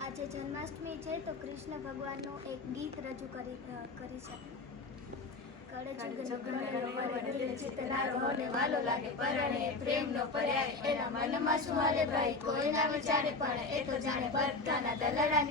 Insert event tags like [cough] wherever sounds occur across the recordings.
આજે જન્માષ્ટમી છે તો કૃષ્ણ ભગવાનનું એક ગીત રજૂ કરી કરી પર્યાય, એના મનમાં શું હાલે ભાઈ કોઈના વિચારે પણ એ તો જાણે ભરતાના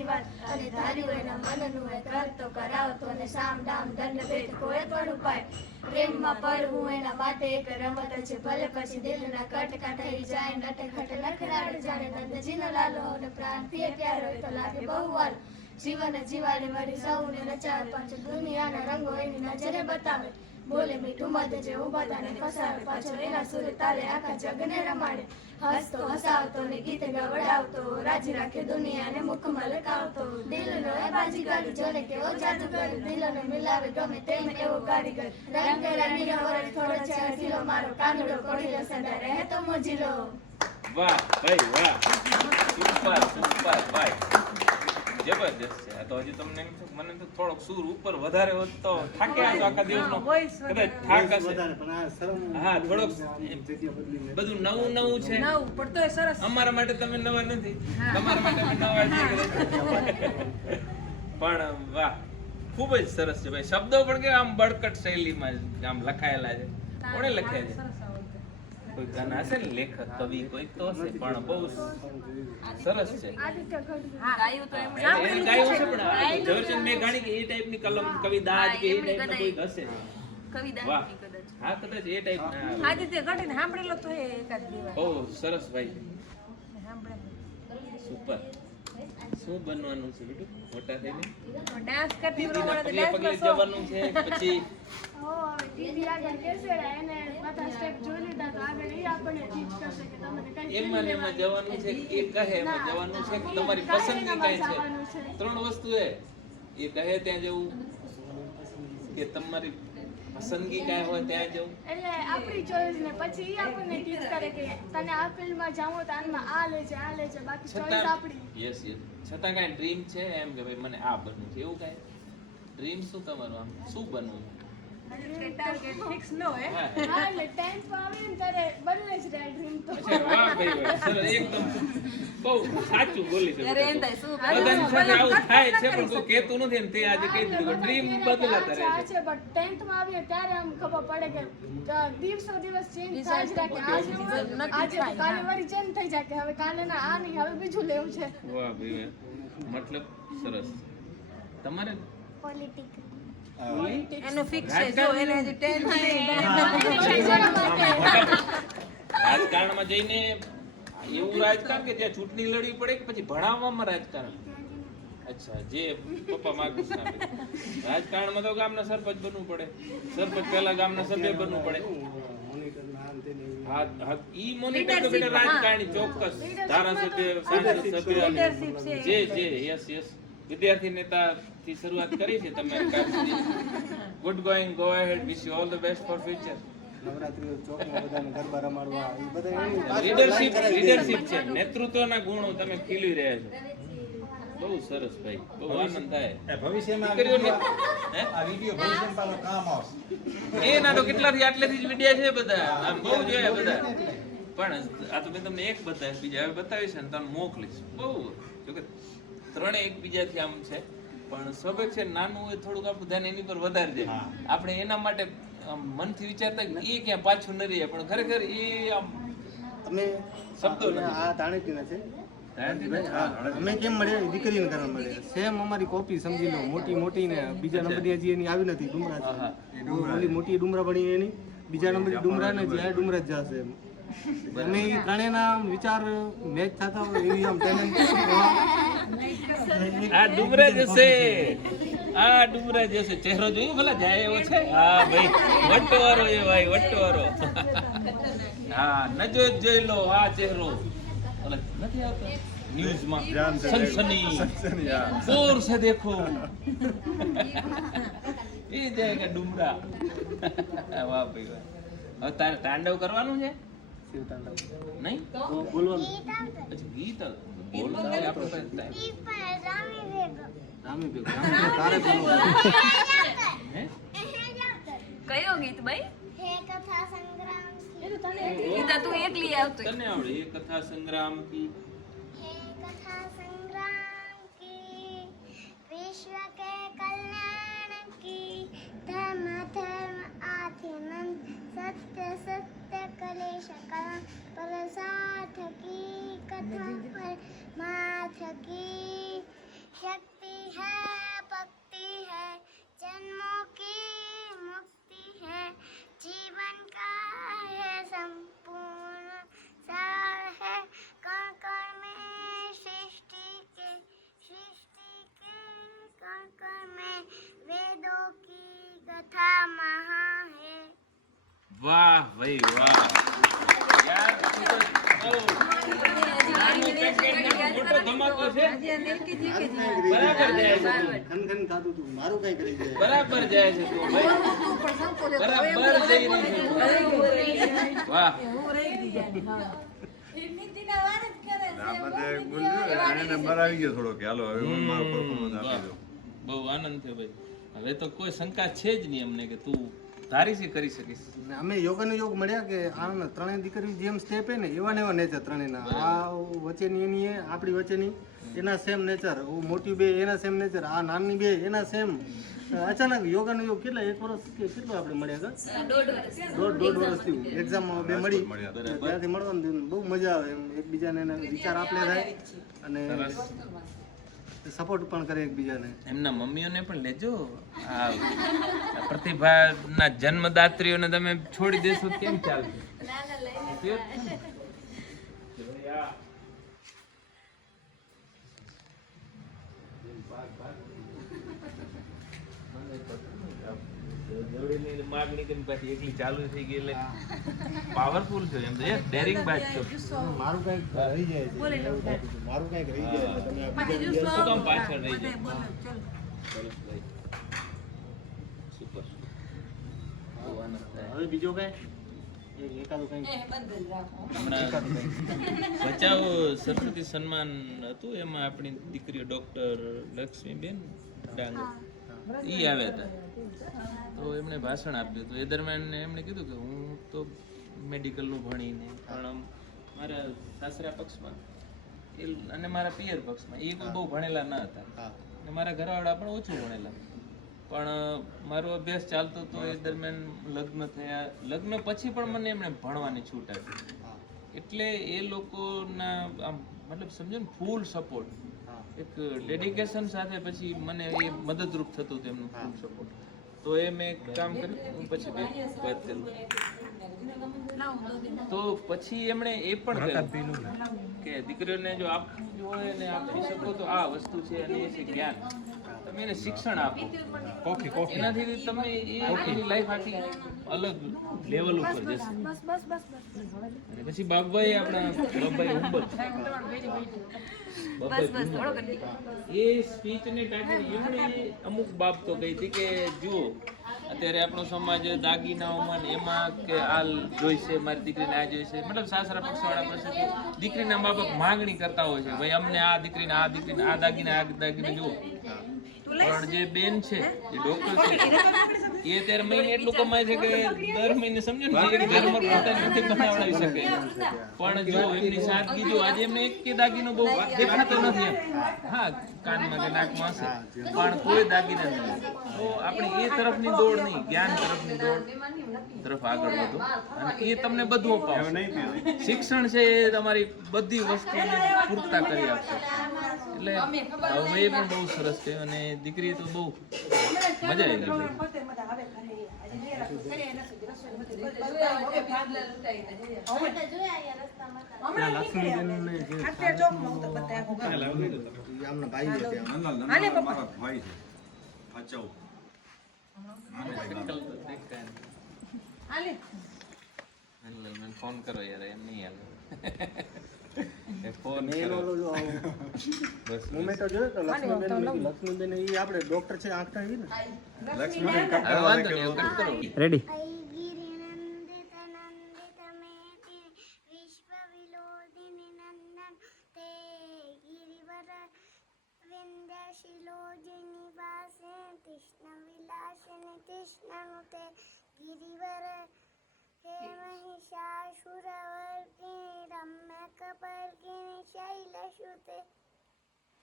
વાત અને ધાર્યું એના મનનું એ કરતો કરાવતો અને સામ દામ દંડ ભેદ કોઈ પણ ઉપાય. પ્રેમમાં પડવું એના માટે એક રમત છે. ભલે પછી દિલના કટકા થઈ જાય નટે ખટ લખડાડ જાણે નંદજીનો લાલો અને પ્રાણથી પ્યાર હોય તો લાગે બહુ વાર જીવન જીવાડે મારી સૌને રચાવે પાંચ દુનિયાના રંગો એની નજરે બતાવે. બોલે, મીઠું મધ જેવું બધાને ફસાવે પાછો એના સુર તાલે આખા જગને રમાડે. હસતો, હસાવતો ને ગીત ગવડાવતો, રાજી રાખે દુનિયાને મુખ મલકાવતો દિલનો એ બાજીગર, જોને કેવો જાદુગર. દિલોને મિલાવે ગમે તેમ એવો કારીગર. રંગે રંગીનો વરસ થોડો છે હસીલો મારો કાનડો કોડીલો સદા રહે તો મોજીલો. વાહ, ભાઈ, વાહ. સુપર સુપર, ભાઈ. જબરજસ્ત છે. તો હજી તમને એમ છે મને તો થોડોક સૂર ઉપર વધારે હોત તો થાક્યા છો આખા દિવસનો. કદાચ થાક હશે. પણ હા, થોડોક બધું નવું નવું છે. પણ તોય સરસ. અમારા માટે તમે નવા નથી. તમારા માટે નવા પણ વાહ. ખૂબ જ સરસ છે ભાઈ. શબ્દો પણ કે આમ બળકટ શૈલીમાં આમ લખાયેલા છે. કોણે લખ્યા છે. કોઈ ગાના હશે ને લેખક કવિ કોઈ તો હશે પણ બહુ સરસ છે. આદિત્ય ગઢવી હા ગાયું તો એમણે ગાયું છે પણ ઝવેરચંદ મેઘાણી કે એ ટાઈપની કલમ કવિ દાદ કે એ ટાઈપનું કોઈક હશે. વાહ. હા કદાચ એ ટાઈપ આદિત્ય ઘટીને સાંભળેલો તો એ એકાદ દિવસ. બહુ સરસ ભાઈ. સુપર. શું બનવાનું છે બેટું? મોટા થઈને? ડાન્સ કરતી પ્રમાણે ડાન્સ પગલે જવાનું છે પછી ઓ દીદી આગળ બેસેલા, એને બધા સ્ટેપ જોઈ લીધા તો આગળ એ આપણને ટીચ કરશે કે તમને કઈ એમાં એમાં જવાનું છે કે એ કહે એમાં જવાનું છે કે તમારી પસંદગી કઈ છે? છે. ત્રણ વસ્તુ એ એ કહે ત્યાં જવું કે તમારી પસંદગી કાંઈ હોય ત્યાં જવું? એટલે આપણી ચોઈસ ને પછી ઈ આપણને ટીચ કરે કે તને આ field માં જાવું તો આનમાં આ લેજે આ લેજે બાકી ચોઈસ આપણી. યસ યસ છતાં કાંઈ ડ્રીમ છે એમ કે ભાઈ મને આ બનવું છે એવું કાંઈ? ડ્રીમ શું તમારું આમ? શું બનવું? ટાર્ગેટ ફિક્સ ન હોય હા હા એટલે 10th માં આવીએ ને ત્યારે બદલે જ જાય dream તો વાહ ભાઈ સરસ એકદમ બહુ સાચું બોલી શકો ત્યારે એમ થાય, શું બધાની સાથે આવું થાય છે પણ કોઈ કહેતું નથી ને તે આજે કહી દીધું ડ્રીમ બદલાતા રહે છે, આ છે, but 10th માં આવીએ ત્યારે આમ ખબર પડે કે દિવસો દિવસ ચેન્જ થાય જ રાખે. આજે આજે કાલે વળી change થઈ જાય કે હવે કાલે ના આ નહીં હવે બીજું લેવું છે. વાહ ભાઈ મતલબ સરસ તમારે પોલિટિક્સ એનું ફિક્સ છે. જો એને હજી રાજકારણમાં જઈને એવું રાજકારણ કે જ્યાં ચૂંટણી લડવી પડે કે પછી ભણાવવામાં રાજકારણ? અચ્છા જે પપ્પા માગું. રાજકારણમાં તો ગામના સરપંચ બનવું પડે. સરપંચ પહેલા ગામના સભ્ય બનવું પડે. હા ઈ મોનિટર તો બેટા રાજકારણી ચોક્કસ. ધારાસભ્ય સાંસદ સભ્ય જે જે યસ યસ વિદ્યાર્થી નેતા થી શરૂઆત કરી છે તમે good going go ahead wish you all the best for future Navratri ચોકમાં બધાને ગરબા રમાડવા એ બધા લીડરશિપ line કરાવી દે. લીડરશિપ છે. નેતૃત્વના ગુણો તમે ખીલી રહ્યા છો. બહુ સરસ ભાઈ બહુ આનંદ થાય. એ ભવિષ્યમાં આ દીકરીઓને- હે? આ વીડિયો ભવિષ્યમાં કામ આવશે. એના તો કેટલાથી આટલેથી જ વિડિયા છે બધા. આમ બહુ જોયા બધા. પણ આ તો મેં તમને એક બતાવીશ બીજા હવે બતાવીશ ને તમને મોકલીશ. બહુ. જોકે ત્રણે એકબીજાથી આમ છે. પણ સ્વભાવ છે નાનું હોય થોડુંક આપણું ધ્યાન એની પર વધારે જાય. આપણે એના માટે મનથી વિચારતા કે એ ક્યાં પાછું ન રહીએ પણ ખરેખર એ આમ અમે શબ્દો. આ તાણીતીના છે. અમે કેમ મળે? દીકરીને કરવા મળે. સેમ અમારી કોપી સમજી લો. મોટી મોટી ને બીજા નંબરની હજી એની આવી નથી ડુમરા ઓલી મોટી ડુમરા બની એની બીજા નંબરની ડુમરા ને જે આ ડુમરા જ જશે એમ. અમે ત્રણેયના વિચાર મેચ થતા હોય એવી આમ talent આ ડુમરા જશે આ ડુમરા જશે ચહેરો જોયું ભલા? જાય એવો છે? હા ભાઈ. વટવારો એ ભાઈ વટવારો. હા નજો જોઈ જ જોઈ લો આ ચહેરો. ઓલા નથી આવતો? ન્યૂઝમાં. સનસની. જોર સે દેખો. એ જાય ડુમરા વાહ ભાઈ વાહ. હવે તારે તાંડવ કરવાનું છે? શિવતાંડવ. નહીં? બોલવાનું. પછી ગીત. બોલો આપણે રામી ભેગું. તારે હે? કયો ગીત ભાઈ? હે કથા સંગ્રામ ગીતા તું એકલી આવતો. તને આવડે. એ કથા સંગ્રામ કી. વાહ ભાઈ વાહ બહુ આનંદ થયો ભાઈ. હવે તો કોઈ શંકા છે જ નહીં અમને કે તું ધારી છે કરી શકીશ. અમે યોગાનો યોગ મળ્યા કે આનંદ ત્રણેય દીકરી જેમ સ્ટેપ હે ને એવા ને એવા નેચર ત્રણેયના. આ વચ્ચેની એની આપણી વચ્ચેની એના સેમ નેચર મોટી બે એના સેમ નેચર આ નાની બે એના સેમ અચાનક યોગાનો યોગ કેટલા એક વર્ષ કે કેટલો આપણે મળ્યા હતા? દોઢ દોઢ વર્ષ થયું. એક્ઝામમાં બે મળી. ત્યાંથી મળવાનું. બહુ મજા આવે એમ. એકબીજાને એના વિચાર આપલે થાય. અને સપોર્ટ પણ કરે એકબીજાને. એમના મમ્મીઓને પણ લેજો. આ આ પ્રતિભાના જન્મદાત્રીઓને તમે છોડી દેશો કેમ ચાલશે કે ભાઈ આ માગણી કરીને પાછી એકલી ચાલુ થઈ ગઈ એટલે પાવરફુલ છે એમ તો. ડેરિંગ બાજ છો મારું કંઈક રહી જાય છે. મારું કંઈક રહી જાય તમે શું કામ પાછળ રહી જાય. સુપર હવે બીજો કઈ? બચાવ સરસ્વતી સન્માન હતું? એમાં આપણી દીકરીઓ ડોક્ટર લક્ષ્મીબેન ડાંગર. ઈ આવ્યા હતા. તો એમણે ભાષણ આપ્યું તો એ દરમિયાન એમણે કીધું કે હું તો મેડિકલનું ભણીને પણ મારા સાસરા પક્ષમાં એ અને મારા પિયર પક્ષમાં એ કોઈ બહુ ભણેલા ન હતા. અને મારા ઘરવાળા પણ ઓછું ભણેલા. પણ મારો અભ્યાસ ચાલતો હતો એ દરમિયાન લગ્ન થયા. લગ્ન પછી પણ મને એમણે ભણવાની છૂટ આપી. એટલે એ લોકોના આમ મતલબ સમજો ને ફૂલ સપોર્ટ. એક ડેડિકેશન સાથે પછી મને એ મદદરૂપ થતું હતું એમનું ફૂલ સપોર્ટ. તો એ મેં કામ કર્યું પછી વાત કરું. તો પછી એમણે એ પણ કહ્યું કે દીકરીઓને જો આપવું હોય ને આપી શકો તો આ વસ્તુ છે અને એ છે જ્ઞાન. તમે એને શિક્ષણ આપો. એનાથી તમે એ લાઈફ આખી અલગ લેવલ ઉપર જશે. અને પછી બાપભાઈ આપણા [laughs] બાપભાઈ હુંબલ. એ સ્પીચને ટાંકી એમણે અમુક બાબતો કહી હતી કે જુઓ અત્યારે આપણો સમાજ દાગીનાઓમાં એમાં કે આ જોઈશે મારી દીકરીને આ જોઈશે. મતલબ સાસરા પક્ષવાળા પાસે દીકરીના બાપ માંગણી કરતા હોય છે. ભાઈ અમને આ દીકરીને આ દીકરીને આ દાગીના આ દાગીને જુઓ. પણ જે બેન છે જે ડોક્ટર છે. એ અત્યારે મહિને એટલું કમાય છે કે દર મહિને સમજો ને ઘરમાં પોતાને નથી બનાવડાવી શકે. પણ જો એમની સાદગી જો આજે એમને એક કે દાગીનો બહુ દેખાતો નથી હા કાનમાં કે નાકમાં હશે. પણ કોઈ દાગીના નથી. તો આપણે એ તરફની દોડ નહીં જ્ઞાન તરફની દોડ તરફ આગળ વધો. અને એ તમને બધું અપાવશે. શિક્ષણ છે એ તમારી બધી વસ્તુ પૂરતા કરી આપશે. એટલે હવે એ પણ બહુ સરસ છે અને દીકરી તો બહુ મજા આવી ગઈ. ફોન કરો યાર એમ નહીં હાલે. રેડી કૃષ્ણ વિલાસન કૃષ્ણ મુખે ગિરિવર હે મહિષાસુર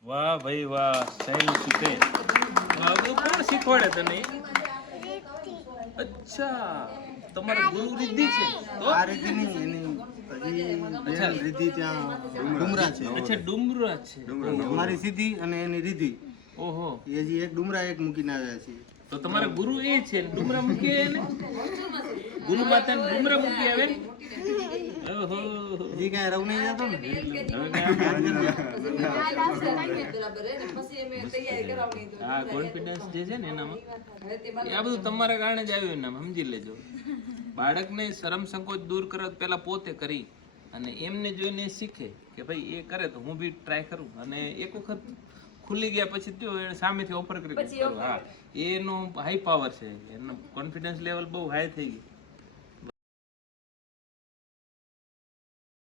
વાહ ભાઈ વાહ શૈલ સુતે બાબુ કોણ શીખવાડે તને? અચ્છા તમારા ગુરુ રિદ્ધિ છે? તો? આ રિદ્ધિ ની એની બેન ત્યાં ડુમરા છે. અચ્છા ડુમરા છે. અમારી સિદ્ધિ અને એની રિદ્ધિ. ઓહો. એ એક ડુમરા એક મૂકીને આવ્યા છીએ. તો તમારા ગુરુ એ છે ને ડુમરા મૂકી આવે ને? ગુરુ માતા ને ડુમરા મૂકી આવે કાંઈ રવ નહીં જતો ને? હા કોન્ફિડન્સ જે છે ને એનામાં. એ આ બધું તમારા કારણે જ આવ્યું એનામાં સમજી લેજો. બાળકને શરમ સંકોચ દૂર કરત પહેલાં પોતે કરી અને એમને જોઈને શીખે કે ભાઈ એ કરે તો હું બી ટ્રાય કરું. અને એક વખત ખુલી ગયા પછી તો સામેથી ઓફર કરી એનો હાઈ પાવર છે. એનો કોન્ફિડન્સ લેવલ બહુ હાઈ થઈ ગઈ.